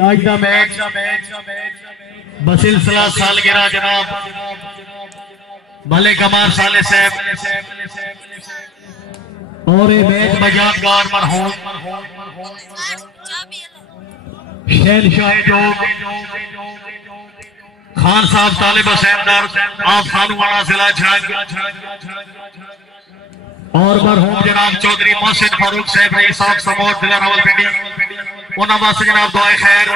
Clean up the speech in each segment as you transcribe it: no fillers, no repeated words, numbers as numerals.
آج دا میچ بسلسلہ سالگرہ جناب بھلے کمار سالے صاحب اور یہ میچ بجادگار مرحوم شہنشاہ جوگ خان صاحب طالب حسین در آپ خانوانا ضلع جھنگ اور مرحوم جناب چودھری محسن فاروق صاحب رئیس آف سموٹ ضلع راولپنڈی انہاں واسطے جناب دعائے خیر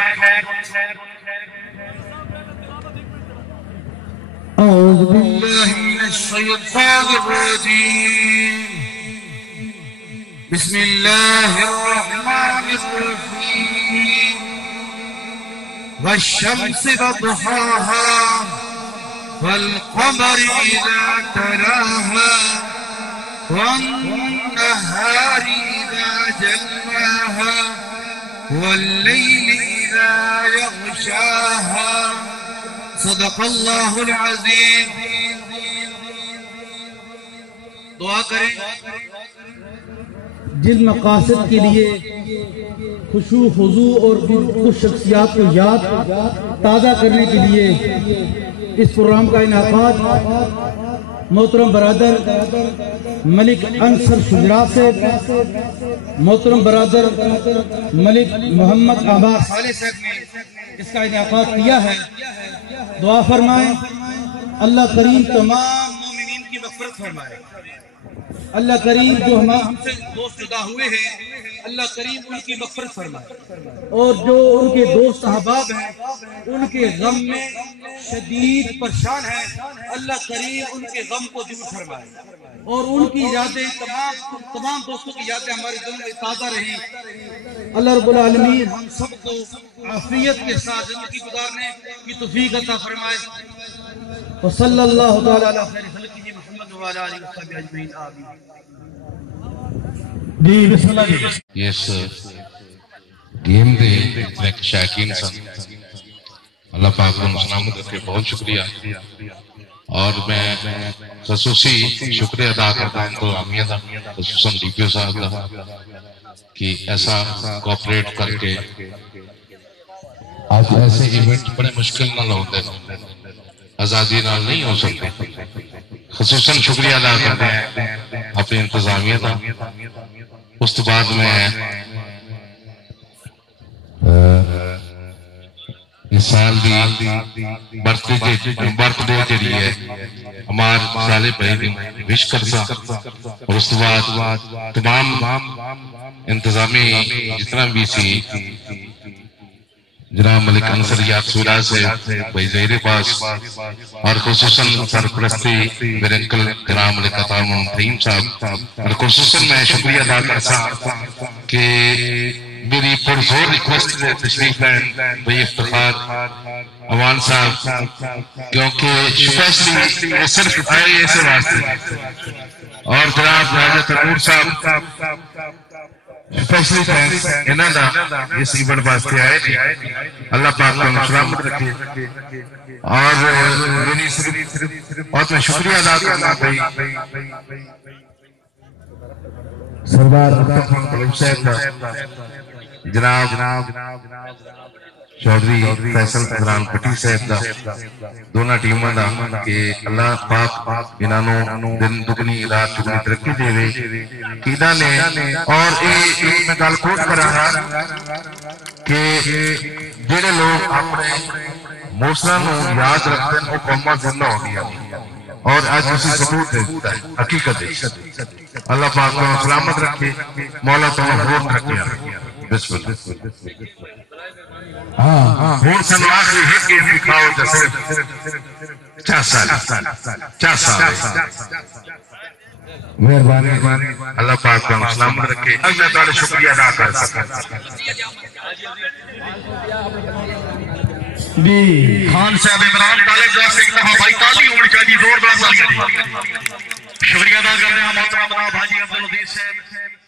اعوذ باللہ من الشیطان الرجیم بسم اللہ الرحمن الرحیم والشمس وضحاها والقمر اذا تراها والنهار اذا جلاها والليل إذا يغشاها صدق الله العظيم دعا کریں جن مقاصد کے لیے خشوع خضوع اور کچھ شخصیات کو یاد تازہ کرنے کے لیے اس پروگرام کا انعقاد محترم برادر ملک انصر شجرا سے محترم برادر ملک محمد عباس صالح صاحب نے اس کا انعقاد کیا ہے دعا فرمائیں اللہ کریم تمام مومنین کی مغفرت فرمائے اللہ کریم جو ہم سے دوست جدا ہوئے ہیں اللہ کریم ان کی مغفرت فرمائے اور جو ان کے دوست احباب ہیں ان کے غم میں شدید پریشان ہیں اللہ کریم ان کے غم کو دور فرمائے اور ان کی یادیں تمام دوستوں کی یادیں ہمارے دل میں تازہ رہی اللہ رب العالمین ہم سب کو عافیت کے ساتھ زندگی گزارنے کی توفیق عطا فرمائے وصلی اللہ تعالی علی خیر خلقہ محمد وعلی آلہ وصحبہ اجمعین آمین جی بسم اللہ جی اس گیم دے ایک شائقین سن اللہ پاک کو سلامت رکھے بہت شکریہ اور میں خصوصی شکریہ ادا کرتا ہوں پروگرامیہ دا خصوصاً ڈی پی او صاحب دا کہ ایسا کوپریٹ کر کے آج ایسے ایونٹ بڑے مشکل نہ ہوتے آزادی نال نہیں ہو سکتے خصوصاً شکریہ ادا کرتے ہیں اپنی انتظامیہ دا اس بعد میں اس سال بھی برتھ ڈے کے لیے ہمار سالے پہلے دن وش کرتا اور اس بعد تمام انتظامی جتنا بھی سی جناب ملک انصر یاد سورا سے بھائی زہر پاس اور خصوصاً سرپرستی میرے انکل جناب ملک عطا فہیم صاحب اور خصوصاً میں شکریہ ادا کرتا کہ میری پرزور ریکویسٹ ہے تشریف لائن بھائی افتخار عوان صاحب کیونکہ اسپیشلی یہ صرف آئے ایسے واسطے اور جناب راجہ تنور صاحب اسپیشلی تھینکس انہاں دا اس ایونٹ واسطے آئے تھے اللہ پاک کو سلامت رکھے اور میری صرف بہت میں شکریہ ادا کرنا بھائی سردار قلوب صاحب دا جناب چودھری فیصل قدران پٹی صاحب دا دونوں ٹیموں دا کہ اللہ پاک انہوں دن دگنی رات چگنی ترقی دے وے قیدہ نے اور ایک میں گل کوٹ کر رہا کہ جڑے لوگ اپنے موسلان یاد رکھتے ہیں وہ قومہ زندہ ہو گیا اور آج اسی ثبوت دیتا ہے حقیقت ہے اللہ پاک کو سلامت رکھے مولا تمہیں روٹ رکھے بسم اللہ ہون سن آخری ہٹ گیم دکھاؤ جیسے 4 سال مہربانی اللہ پاک کو سلامت رکھے اب میں تمہیں شکریہ ادا کر سکتا خان صاحب عمران طالب جا سکتا ہاں بھائی تالی ہونے چاہیے زور بلا سالی شکریہ ادا کرتے ہیں محترم حاجی عبدالعزیز صاحب